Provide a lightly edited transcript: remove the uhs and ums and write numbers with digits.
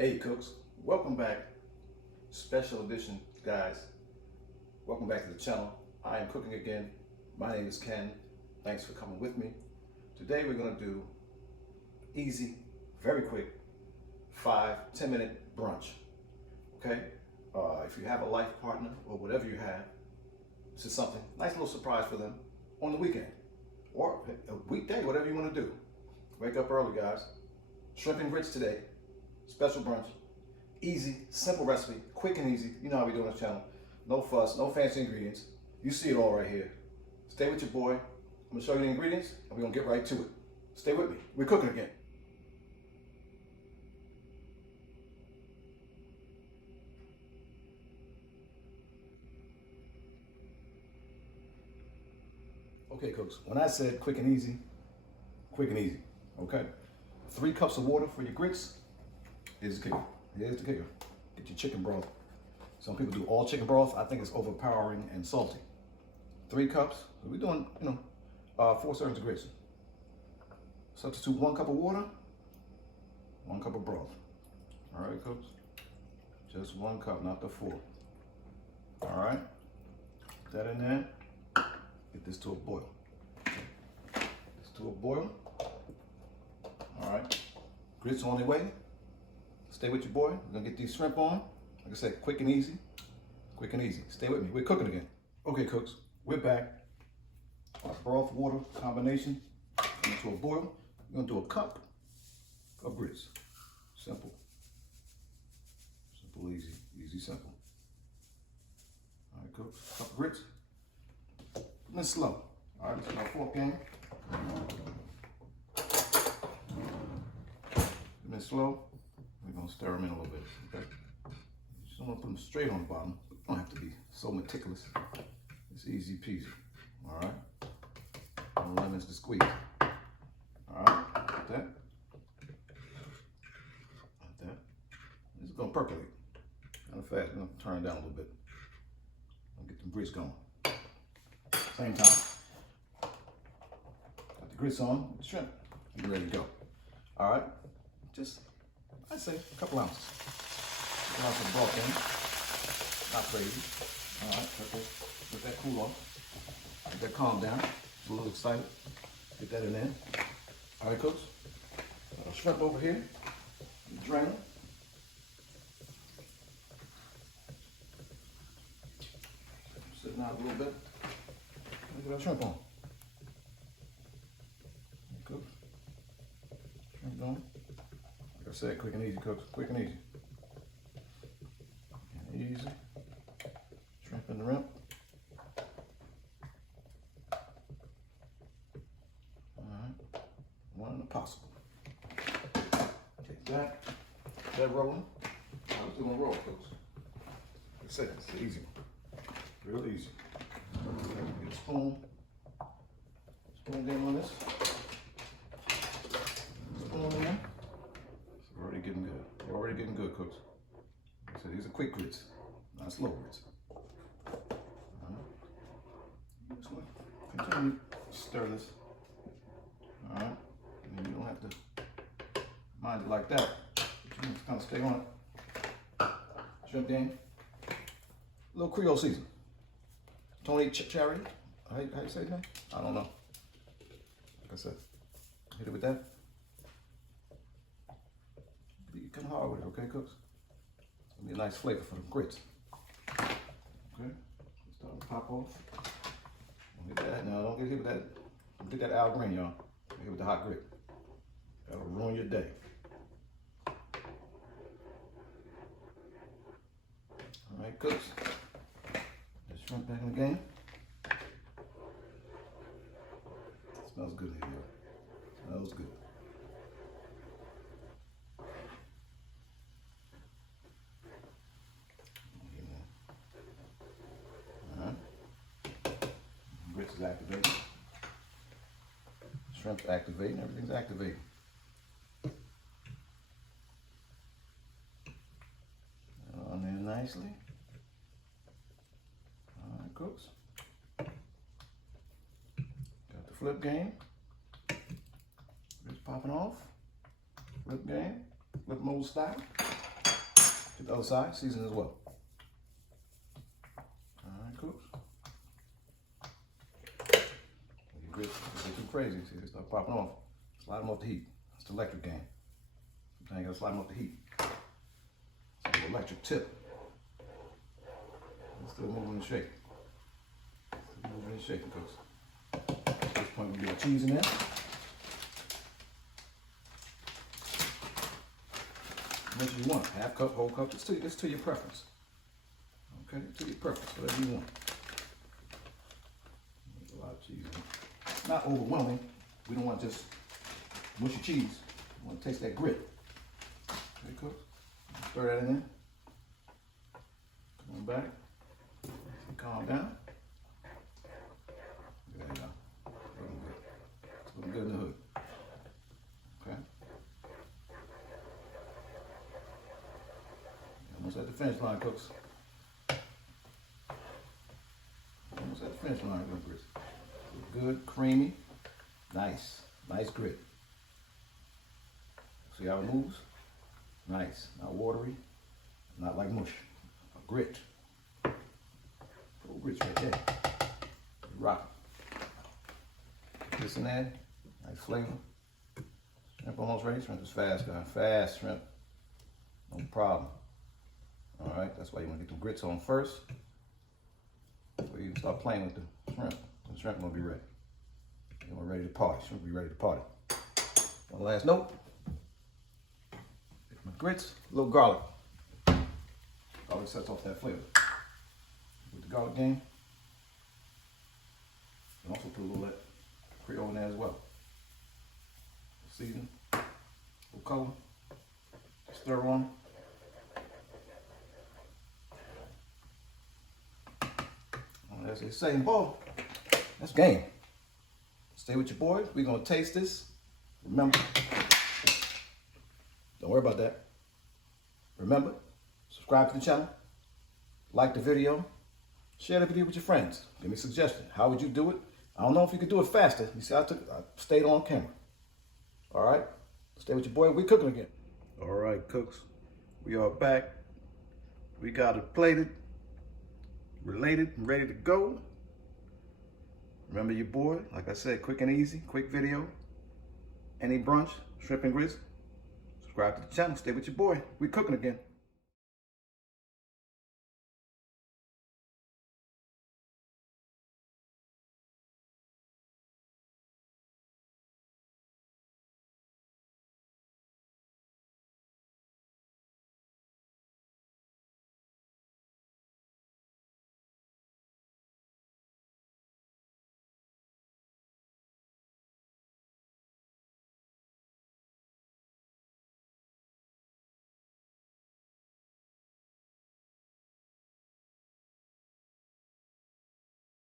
Hey cooks, welcome back. Special edition guys. Welcome back to the channel. I am cooking again. My name is Ken. Thanks for coming with me. Today we're going to do easy, very quick, 5-10 minute brunch. Okay? If you have a life partner or whatever you have, this is something, nice little surprise for them on the weekend or a weekday, whatever you want to do. Wake up early guys. Shrimp and grits today. Special brunch, easy, simple recipe, quick and easy. You know how we do on this channel. No fuss, no fancy ingredients. You see it all right here. Stay with your boy. I'm gonna show you the ingredients and we're gonna get right to it. Stay with me, we're cooking again. Okay cooks, when I said quick and easy, okay? 3 cups of water for your grits. Here's the kicker. Here's the kicker. Get your chicken broth. Some people do all chicken broth. I think it's overpowering and salty. 3 cups. So we're doing, 4 servings of grits. Substitute 1 cup of water, 1 cup of broth. All right, cooks. Just 1 cup, not the 4. All right. Put that in there. Get this to a boil. This to a boil. All right. Grits on their way. Stay with your boy. We're gonna get these shrimp on. Like I said, quick and easy. Quick and easy. Stay with me. We're cooking again. Okay, cooks, we're back. Our broth water combination into a boil. We're gonna do a cup of grits. Simple. Simple, easy. Easy, simple. All right, cooks. Cup of grits. Put it slow. All right, this is our fork game. Put it slow. We're gonna stir them in a little bit, okay? You just don't wanna put them straight on the bottom. You don't have to be so meticulous. It's easy peasy, all right? No lemons to squeeze. All right, like that. Like that. This is gonna percolate. Kind of fast, I'm gonna turn it down a little bit. I'll get them grits going. Same time. Got the grits on, the shrimp, and you're ready to go. All right, just I'd say a couple ounces. A couple ounces of broth in. Not crazy. All right, let that cool off. Let that calm down. I'm a little excited. Get that in there. All right, cooks. Shrimp over here. Drain them. Sitting out a little bit. Look at that shrimp on. Cooks. Shrimp on. Like I said, quick and easy, cooks. Quick and easy. And easy. Shrimp in the rim. Alright. One and a possible. Take that. That rolling. I'm still gonna roll, cooks. Like I said, it's the easy one. Real easy. Get a spoon. Spoon down on this. Spoon in there. Already getting good. They're already getting good, cooks. So these are quick grits, not slow grits. Just continue to stir this. All right, and you don't have to mind it like that. You just kind of stay on it. Shrimp game. A little Creole season. Tony Charity. How you say that? I don't know. Like I said, hit it with that. Be kind of hard with it, okay, cooks? It's gonna be a nice flavor for the grits. Okay, start to pop off. Don't hit that now. Don't get hit with that. Don't get that Al Green, y'all. Get hit with the hot grit. That'll ruin your day. All right, cooks. That shrimp back in the game. Smells good in here. Smells good. Grits is activating. Shrimp's activating. Everything's activating. On there nicely. All right, cooks. Got the flip game. Grits popping off. Flip game. Flip mode style. Get the other side, season as well. All right, cooks. Your grits get too crazy. See, they start popping off. Slide them off the heat. It's the electric game. Sometimes you gotta slide them off the heat. It's an electric tip. It's still moving and shaking. Still moving and shaking, cooks. At this point, we get our cheese in there. How much you want? Half cup, whole cup. It's to your preference. Okay, to your preference, whatever you want. There's a lot of cheese in it. Not overwhelming. We don't want just mushy cheese. We want to taste that grit. Okay, cooks. Stir that in there. Come on back. Calm down. There you go. It's looking good in the hood. Okay. Almost at the finish line, cooks. Almost at the finish line, grits. Good, creamy, nice, nice grit. See how it moves? Nice, not watery, not like mush. A grit. Full grits right there. Rock. Put this in there. Nice flavor. Shrimp almost ready. Shrimp is fast, guys. Fast shrimp. No problem. All right, that's why you want to get the grits on first. Before you start playing with the shrimp. The shrimp will be ready. Then we're ready to party. Shrimp will be ready to party. One last note. My grits, a little garlic. Garlic sets off that flavor. With the garlic game, you can also put a little of that Creole in there as well. Season, a little color, stir on. As they say, boy, that's game. Stay with your boys. We're gonna taste this. Remember, don't worry about that. Remember, subscribe to the channel, like the video, share the video with your friends. Give me a suggestion. How would you do it? I don't know if you could do it faster. You see, I stayed on camera. All right, stay with your boy. We're cooking again. All right, cooks, we are back. We got it plated, related, and ready to go. Remember your boy, like I said, quick and easy, quick video. Any brunch, shrimp and grits. Subscribe to the channel, stay with your boy. We cooking again.